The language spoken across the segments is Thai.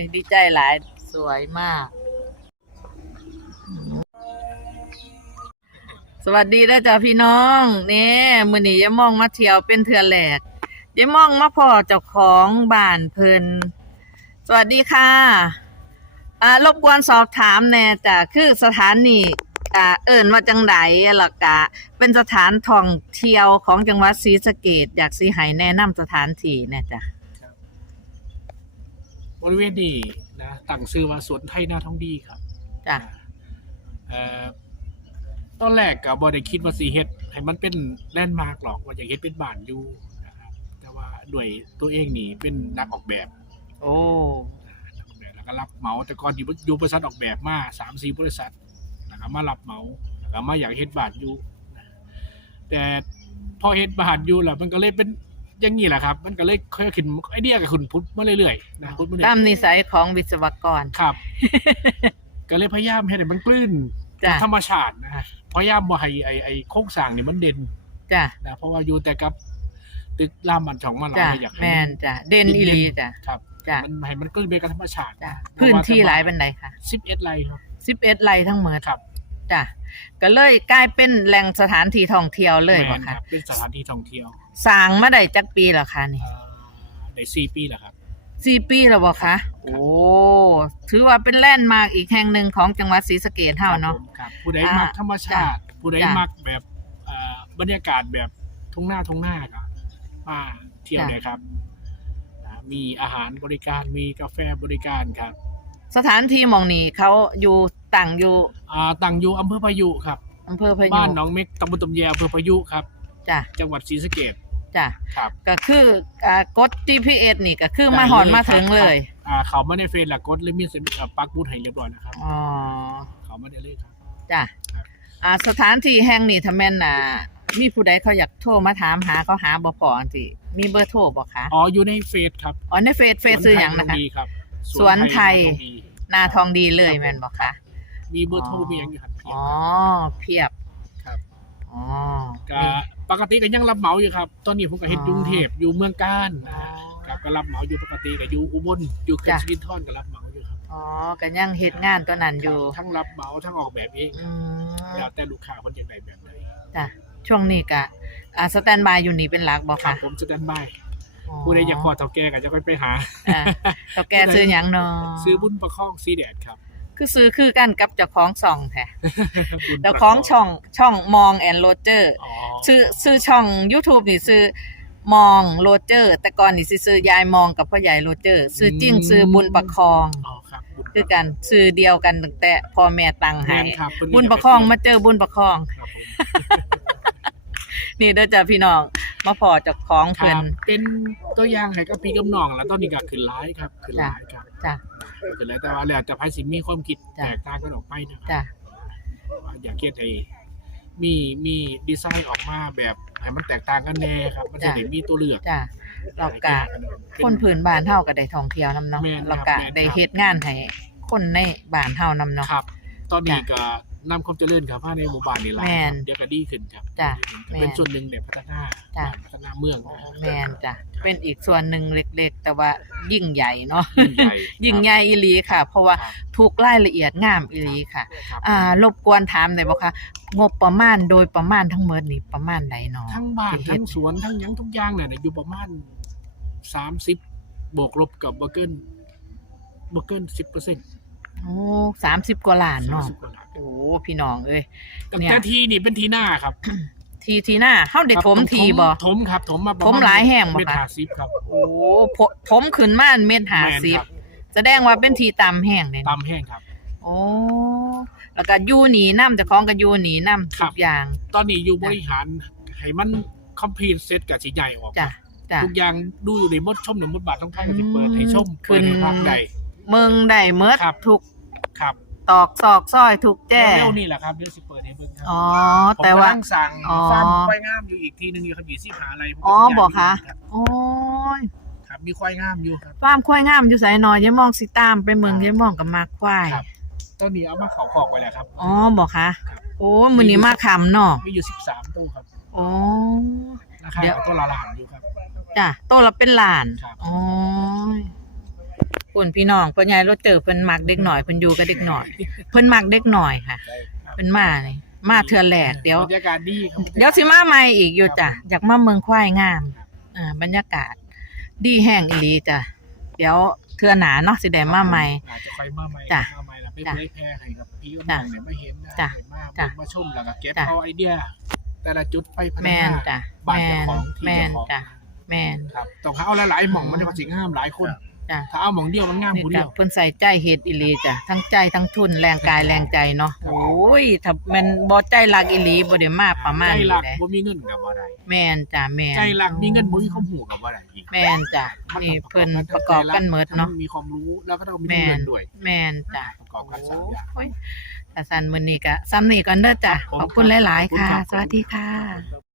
ยดีใจหลายสวยมาก สวัสดีนะจ๊ะพี่น้องนี่มื้อนี้ยายมองมาเที่ยวเป็นเทือแหลกยายมองมาพ่อเจ้าของบ้านเพลินสวัสดีค่ะอ่ารบกวนสอบถามแน่จ้ะคือสถานีอ่าเอิ้นว่าจังไดล่ะกะ เป็นสถานท่องเที่ยวของจังหวัดศรีสะเกษอยากสิให้แนะนำสถานที่แน่จ้ะ บริเวณนี้นะตั้งชื่อว่าสวนไทยนาทองดีครับจ้ะเอ่อตอนแรกกับบอได้คิดว่าสีเฮ็ดให้มันเป็นแลนด์มาร์กหรอกว่าอยากเฮ็ดเป็นบ้านอยู่นะครับแต่ว่าด้วยตัวเองนี่เป็นนักออกแบบโอ้นักออกแบบแล้วก็รับเหมาแต่ก่อนอยู่อยู่บริษัทออกแบบมาสามสี่บริษัทแล้วก็มารับเหมาแล้วก็มาอยากเฮ็ดบ้านอยู่นะแต่พอเฮ็ดบ้านอยู่แล้วมันก็เลยเป็น อย่างนี้แหละครับ มันก็เลยค่อยๆขึ้นไอเดียกับคุณพุทธมาเรื่อยๆนะพุทธมาเรื่อยตามนิสัยของวิศวกรครับ ก็เลยพยายามให้มันกลืนจ้ะ กับธรรมชาตินะฮะพยายามบ่ให้ไอไอโครงสร้างนี่มันเด่นจ้ะนะเพราะว่าอยู่แต่กับ ตึกรามมันช่องมาหลาจ้ะยอยากให้แม่นจ้ะเด่นอีหลีจ้ะ ครับจ้ะ มันให้มันกลืนไปกับธรรมชาติจ้ะพื้นที่หลายเป็นไดค่ะสิบเอ็ดไร่ครับสิบเอ็ดไร่ทั้งหมดครับ จ้ะก็เลยกลายเป็นแหล่งสถานที่ท่องเที่ยวเลยแม่บ่นค่ะรับเป็นสถานที่ท่องเที่ยวสร้างมาได้จักปีแล้วค่ะนี่ เอ่อได้สี่ปีแล้วครับ สี่ปีแล้วบ่คะ โอ้ ถือว่าเป็นแลนด์มาร์กอีกแห่งหนึ่งของจังหวัดศรีสะเกษเฮาเนาะ ครับผมครับผู้ใดอ่ามักธรรมชาติ ผู้ใดจ้ะมักแบบเอ่อบรรยากาศแบบทุ่งหน้าทุ่งหน้าก็มาเที่ยวจ้ะ เลยครับอ่ามีอาหารบริการมีกาแฟบริการครับ สถานที่หมองนี้เขาอยู่ตั้งอยู่อ่าตั้งอยู่อำเภอพายุครับ อำเภอพะยุบ้านหนองเม็กตำบลตำแยอำเภอพายุครับ จ้ะจังหวัดศรีสะเกษจ้ะครับก็คืออ่ากด GPS นี่ก็คือมาหอนมาถึงเลยอ่าเขามาในเฟซหลักกดเลยมีเซ็นอ่าปักบูธให้เรียบร้อยนะครับ อ๋อเขามาได้เลยครับ จ้ะครับอ่าสถานที่แห่งนี้ถ้าแม่นอ่ามีผู้ใดเขาอยากโทรมาถามหาเขาหาบ่พอจังซี่มีเบอร์โทรบ่คะอ๋ออยู่ในเฟซครับอ๋อในเฟซเฟซซื้อหยังนะคะสวไทยทองดีครับสวนไทยสวนทองดี นาทองดีเลยแม่นบ่คะมีเบอร์โทรอ๋อมีอย่างอยู่หันเพียอ๋งอเพียบครับอ๋อก็ปกติก็ยังรับเหมาอยู่ครับ ตอนนี้ผมก็เฮ็ดอ๋ออยกรุงเทพอยู่เมืองการอ๋อครับก็รับเหมาอยู่ปกติก็อยู่อุบลอยู่เขื่อนจ้ะสิรินธรก็รับเหมาอยู่ครับอ๋อก็ยังเฮ็ดงานตัวนั้นอยู่ ทั้งรับเหมาทั้งออกแบบเองอืมแล้วแต่ลูกค้าคนอยากได้แบบไหนจ้ะช่วงนี้ก็อ่าสแตนบายอยู่นี่เป็นหลักบ่ครับคะผมสแตนบาย ผู้ใดอยากพอเท่าแก่ก็จะค่อยไปหาอ่าเจ้าแกซื้อหยังเนาะซื้อบุญประคองสีแดดครับคือซื้อคือกันกับเจ้าของช่องแท้บุญประเจ้าของช่องช่องมองแอนโรเจอร์อ๋อซื้อซื้อช่อง YouTube นี่ซื้อมองโรเจอร์ แต่ก่อนนี่สิซื้อยายมองกับพ่อใหญ่โรเจอร์ซื้อจริงซื้อบุญประคองอ๋อครับบุญคือกันซื้อเดียวกันตั้งแต่พ่อแม่ตังแม่ให้นครับเพิ่นบุญประคองมาเจอบุญประคองครับผม นี่เด้อจ้ะพี่น้องมาพอเจ้าของครัเพิ่นบเป็นตัวอย่างให้กับพี่กับน้องแล้วตอนนี้ก็ขึ้นไลฟ์ครับขึ้นไลฟ์ครับจ้ะขึ้นไลฟ์แต่ว่าแล้วจะไพ่สิมีความคิดจ้ะแตกต่างกันออกไปนะครัจ้ะว่าอยากเฮ็ดให้มีมีดีไซน์ออกมาแบบให้มันแตกต่างกันแน่ครับ มันจะได้มีตัวเลือกจ้ะเรากะ เป็ คนพื้นบ้านเฮาก็ได้ท่องเที่ยวนํเนาะแม่นครับแล้วก็แม่นครับ ได้เฮ็ดงานให้คนในบ้านเฮานํเนาะ ครับ ตอนนี้จ้ะก็นำความเจริญครับมาในหมู่บ้านนี่หลายแม่นครับเดี๋ยวก็ดีขึ้นครับจ้ะดีขึ้นเป็นแม่นส่วนหนึ่งในพัฒนาจ้ะพัฒนาเมืองนะแม่นจ้ะเป็นอีกส่วนหนึ่งเล็กๆ แต่ว่ายิ่งใหญ่เนาะยิ่งใหญ่ยิ่งใหญ่อีหลีค่ะ เพราะว่าครับทุกรายละเอียดงามอีหลีค่ะ ครับอ่ารบกวนถามได้บ่คะงบประมาณโดยประมาณทั้งหมดนี่ประมาณใดเนาะทั้งบ้านที่เฮ็ดทั้งสวนทั้งหยังทุกอย่างเนี่ยอยู่ประมาณสามสิบบวกลบกับเบอร์เกิลเบอร์เกิลสิบเปอร์เซ็นต์โอ้30 กว่าล้านเนาะสิบกว่าล้าน โอ้พี่น้องเอ้ยแต่เนี่ยแต่ทีนี่เป็นทีหน้าครับทีทีหน้าเฮาได้ถมทีบ่ ถมครับถมมาประถมหลายแห่งบ่เมตรคะห้าสิบครับ โอ้ผถมขึ้นมาเม็ดแม่นครับ50แสดงว่าเป็นทีตามแห้งเลยตามแห้งครับ โอ้แล้วก็อยู่หนีน้ำเจ้าของก็อยู่หนีน้ำครัทุบ กอย่างตอนนี้อยู่บริหารให้มันคอมพลีทเซตกับสีใหญ่ออก จ้ะจ้ะ ทุกอย่างดูอยู่ในมดชมในมดบาทต้องทางจะเปิดให้ชมขึ้เปิดน ให้พักใด เมืองได้เมื่อครับ ทุก ครับ ตอกซอกซอยทุกแจ้เร็วๆนี่แหละครับเดี๋ยวสิเปิดให้เบิ่งครัอ๋อ ผมแต่ว่า กำลังสั่งอ๋อฟาร์มควายงามอยู่อีกทีหนึงอยู่ครับอยู่ที่หาอะไรผมอ๋อก็บอกคะรับโอ้ยครับมีควายงามอยู่ครับ ฟาร์มควายงามอยู่ไสนอยยายมองสิตามไปเมืองยายมองกับมาควาย ครับตอนนี้เอามาเขาขอกไว้แล้วครับ อ๋อบอกคะครับ โอ้มื้อนี้มาคำเนาะมีอยู่สิบสามตู้ครับ อ๋อ ราคาเดี๋ยว ตัวละล้านอยู่ครับ จ้ะโตละเป็นล้าน ครับ อ๋อโปุ่นพี่น้องเพิ่นยายรถเจอเพิ่นมักเด็กหน่อยเพิ่นอยู่กับเด็กหน่อย เพิ่นมักเด็กหน่อยค่ะเพิ่นมานี่มาเทื่อแรกเดี๋ยว บรรยากาศดีครับเดี๋ยวสิมาใหม่อีกอยู่จ้ะอยากมาเมืองควายงามอ่าบรรยากาศ ดีแห้งอีหลีจ้ะเดี๋ยวเทื่อหนาเนาะสิได้มาใหม่ อาจจะค่อยมาใหม่จ้ะมาใหม่แล้วไปจ้ะเผยแพร่ให้กับพี่จ้ะน้องเนี่ยไม่เห็นนะจ้ะเห็นมากจ้ะมาชมแล้วก็เก็บจ้ะเอาไอเดีย แต่ละจุดไปพัฒแม่นนาจ้ะบ้านแม่เจ้านของที่แม่นเจ้าของ จ้ะแม่นครับต้องเอาหลายๆหม่องมันจะสิงห้ามหลายคน จ้ะถ้าเอาหม่องเดียวมันงามนี่ผู้เดีจ้ะยว เพิ่นใส่ใจเฮ็ดอีหลีจ้ะทั้งใจทั้งทุนแรงกายแรงใจเนาะครับโอ้ยถ้าแมันบ่ใจรักอีหลีบ่ได้มาประมาณใจนี้หลักแหละบ่มีเงินกับบ่ได้แม่นจ้ะแม่นใจหลักมีเงินบ่มีความหูกับบ่ได้อีกแม่นจ้ะนี่เพิ่นประกอบกันหมดเนาะ ทั้งมีความรู้แล้วก็ต้องมีแม่เงินนด้วย แม่นจ้ะประกอบกันสามอย่าง โอ้ยแต่สันมื้อนี้ก็ซ้ำนี้ก่อนเด้อจ้ะครับผมขอบคุณหลาย ๆ ค่ะขอบคุณครับสวัสดีค่ะ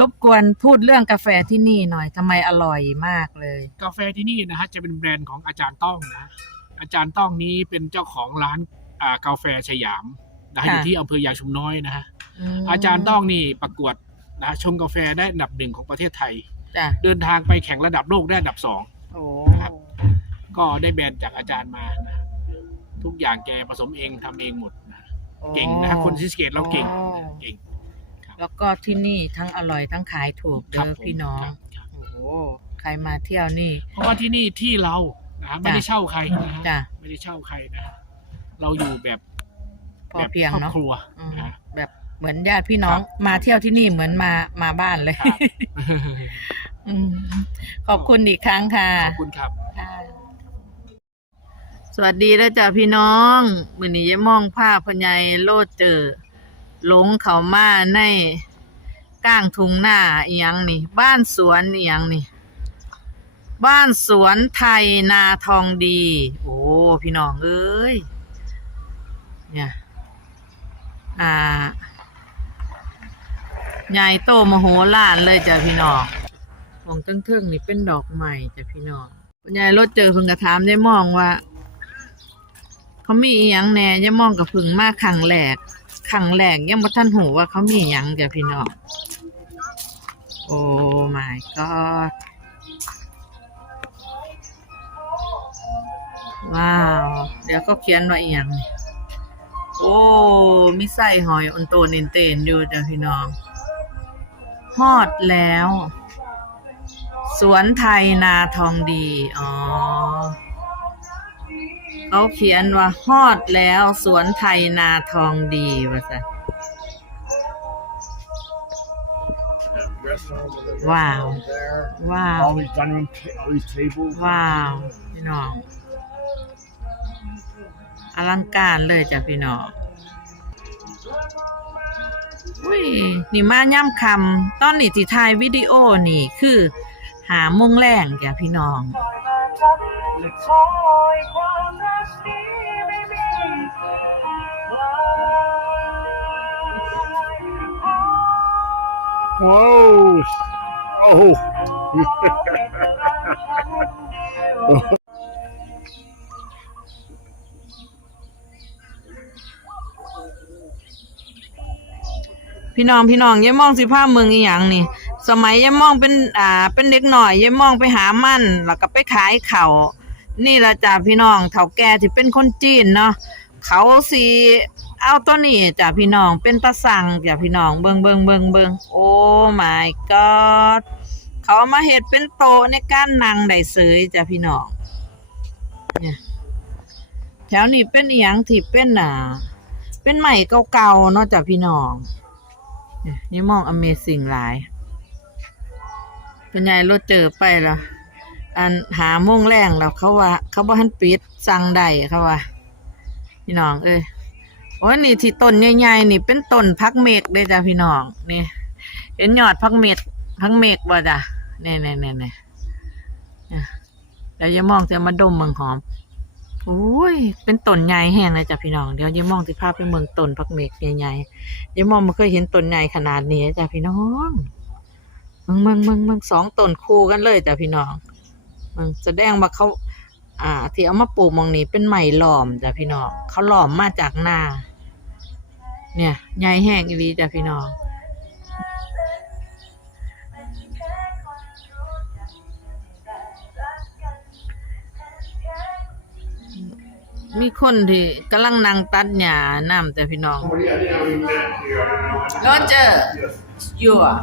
รบกวนพูดเรื่องกาแฟที่นี่หน่อยทำไมอร่อยมากเลย กาแฟที่นี่นะฮะจะเป็นแบรนด์ของอาจารย์ต้องนะ อาจารย์ต้องนี้เป็นเจ้าของร้านอ่ากาแฟสยามนะฮะค่ะอยู่ที่อำเภอยาชุมน้อยนะฮะมอาจารย์ต้องนี่ประกวดนะชงกาแฟได้อันดับหนึ่งของประเทศไทย จ้ะเดินทางไปแข่งระดับโลกได้อันดับสอง โอ้ครับ ก็ได้แบรนด์จากอาจารย์มานะทุกอย่างแกผสมเองทำเองหมดนะเก่งนะคนซิสเกตเราเก่งโอ้เก่ง แล้วก็ที่นี่ทั้งอร่อยทั้งขายถูกคเด้รับอผมพี่น้อง ครับครับโอ้โหใครมาเที่ยวนี่ เพราะว่าที่นี่ที่เรานะฮะไม่ได้เช่าใครนะฮะจ้ะ ไม่ได้เช่าใครนะฮะเราอยู่แบบพอเพียงแบบครอบเนาะครัวอืมนะฮะ แบบเหมือนญาติพี่น้องครับมาเที่ยวที่นี่เหมือนมามาบ้านเลย ครับ อืมขอบคุณอีกครั้งค่ะ ขอบคุณครับค่ะสวัสดีแล้วจ้ะพี่น้อง มื้อนี้ยายมองผ้าพญายโลดเจอ หลงเขามาในก้างทุ่งหน้าอียงนี่ บ้านสวนอีหยังนี่ บ้านสวนไทยนาทองดี โอ้พี่น้องเอ้ยเนี่ยอ่าใหญ่โตมโหฬารเลยจ้ะพี่น้องของเทิงๆนี่เป็นดอกใหม่จ้ะพี่น้องยายรถเจอเพิ่งกระถามยายมองว่า เขามีอีหยังแน่ยายมองกับพึ่งมาขังแหลก ขังแหลกยังบ่ทันหูว่าเขามีอีหยังจ้ะพี่น้อง โอ้ my god ว้าว เดี๋ยวก็เขียนว่าอีหยังโอ้มีไส้หอยอนโตนเนนเตนอยู่จ้ะพี่น้องฮอดแล้ว สวนไทยนาทองดี อ๋อ เขาเขียนว่าฮอดแล้วสวนไทยนาทองดีว่าซะว้าว ว้าว All these dining room, ta- all these tables. ว้าว พี่น้อง อลังการเลยจ้ะพี่น้องอุ้ย นี่มาย่ำคำตอนนี้ที่ถ่ายวิดีโอนี่คือหาโมงแรงจ้ะพี่น้อง Whoa! Oh! พี่น้องพี่น้องยามองสิภาพเมืองอีหยังนี่ สมัยยามองเป็นอ่าเป็นเด็กหน่อยยามองไปหามันแล้วก็ไปขายเขาว นี่ละจ้ะพี่น้องเฒ่าแก่ที่เป็นคนจีนเนาะเขาสิเอาตัวนี้จ้ะพี่น้องเป็นตะสั่งจ้ะพี่น้องเบิงเบิงเบิงเบิงโอ้ my god เขามาเฮ็ดเป็นโตในการนั่งได้เสยจ้ะพี่น้องเนี่ยแถวนี้เป็นอีหยังที่เป็นอ่าเป็นใหม่เก่าๆเนาะจ้ะพี่น้องนี่ยนี่มอง Amazing หลายเป็นไงรถเจอไปแล้ว อันหาโมงแรงแล้วเขาว่า เขาบ่ทันปิดสั่งได้เขาว่าพี่น้องเอ้ยโอ้ยนี่ที่ต้นใหญ่ๆนี่เป็นต้นพักเมกเด้จ้ะพี่น้องนี่เห็นยอดพักเมกพักเมกบ่จ้ะเนี่ยเนี่ยเนี่ยเนี่ยเนี่ยวอย่ามองจะมาดมเมืองหอมโอ้ย เป็นต้นใหญ่แห้งเลยจ้ะพี่น้อง เดี๋ยวอย่ามองจะพาพไปเมืองต้นพักเมกใหญ่ๆยายมองมันเคยเห็นต้นใหญ่ขนาดนี้จ้ะพี่น้องมึงมึงมึงมึงสองต้นคู่กันเลยจ้ะพี่น้อง แสดงว่าเขา อ่า ที่เอามาปลูกหมองนี้เป็นไม้หล้อมจ้ะพี่น้องเขาหล้อมมาจากนาเนี่ยใหญ่แห้งอีหลีจ้ะพี่น้องมีคนที่กำลังนั่งตัดหญ้าน้ำแต่พี่น้องโรเจอร์ you are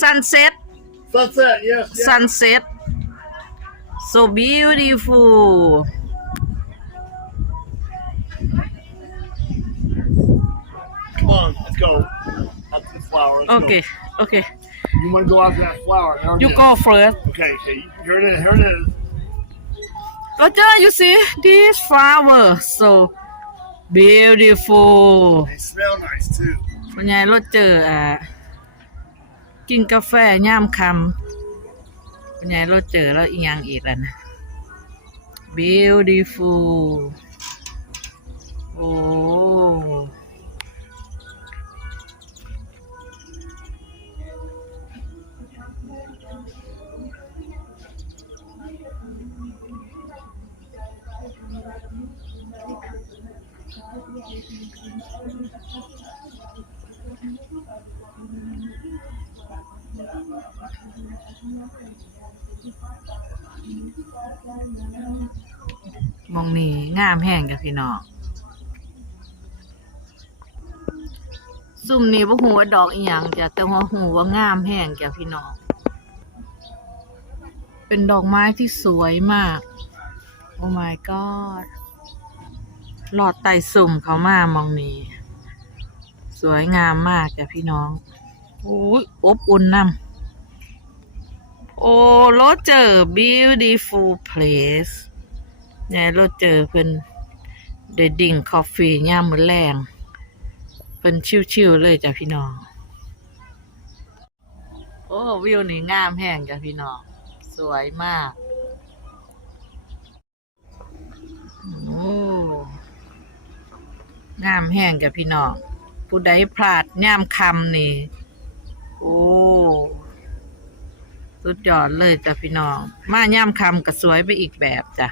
sunset Sunset, yes. yes. sunset so beautiful Come on, let's go. Up to the flower. Let's okay okay go. You want to go after that flower? There it you is. go first Okay, okay. Here it is. Here it is. Roger you see this flower so beautiful They smell nice too. คุณยายรถเจออ่ะ กินกาแฟย่ามคำคุณยายรถเจอแล้วอีกอย่างอีกแล้วนะ beautiful โอ้ นี่งามแห้งกับพี่น้องซุ่มนี่บ่ฮู้ว่าดอกอีหยังจ้ะแต่ว่าฮู้ว่างามแห้งจ้ะพี่น้องเป็นดอกไม้ที่สวยมาก โอ้ my god หลอดไต่สุ่มเขามามองนี้ สวยงามมากจ้ะพี่น้องโอ้ยอบอุ่นนำโอ้โรเจอร์ beautiful place ยายโรเจอเพิ่นได้ดิ่งคอฟฟี่ย่ามมื้อแรงเพิ่นชิวๆเลยจ้ะพี่น้อง โอ้วิวนี่งามแห้งจ้ะพี่น้อง สวยมาก โอ้งามแห้งจ้ะพี่น้องผู้ใดพลาดย่ามคำนี่ โอ้สุดยอดเลยจ้ะพี่น้อง มาย่ามคำก็สวยไปอีกแบบจ้ะ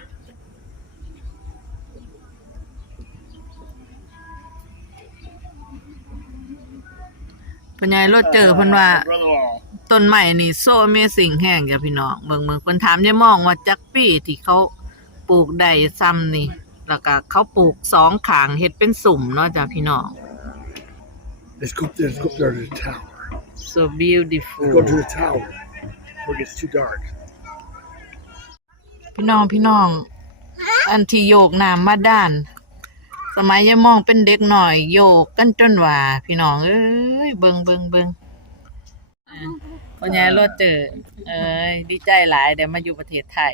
ปัญญายรถเจอเพิ่นว่า Brother-in-law. ต้นใหม่นี่โซเมสิงแห้งจ้ะพี่น้องเบิ่งเบิ่งเพิ่นถามยายมองว่าจักปีที่เขาปลูกได้ซ้ำนี่ แล้วก็เขาปลูกสองขางเฮ็ดเป็นสุ่มเนาะจ้ะพี่น้อง Let's go, let's go up there to the tower. so beautiful Let's go to the tower before it gets too dark. พี่น้องพี่น้อง อันที่โยกน้ำมาด้าน สมัยยายมองเป็นเด็กหน่อยโยกกันจนว่า พี่น้องเอ้ยเบิงเบิงเบิงอ่าพ่อใหญ่รถเจอเอ้ยดีใจหลายเดี๋ยวมาอยู่ประเทศไทย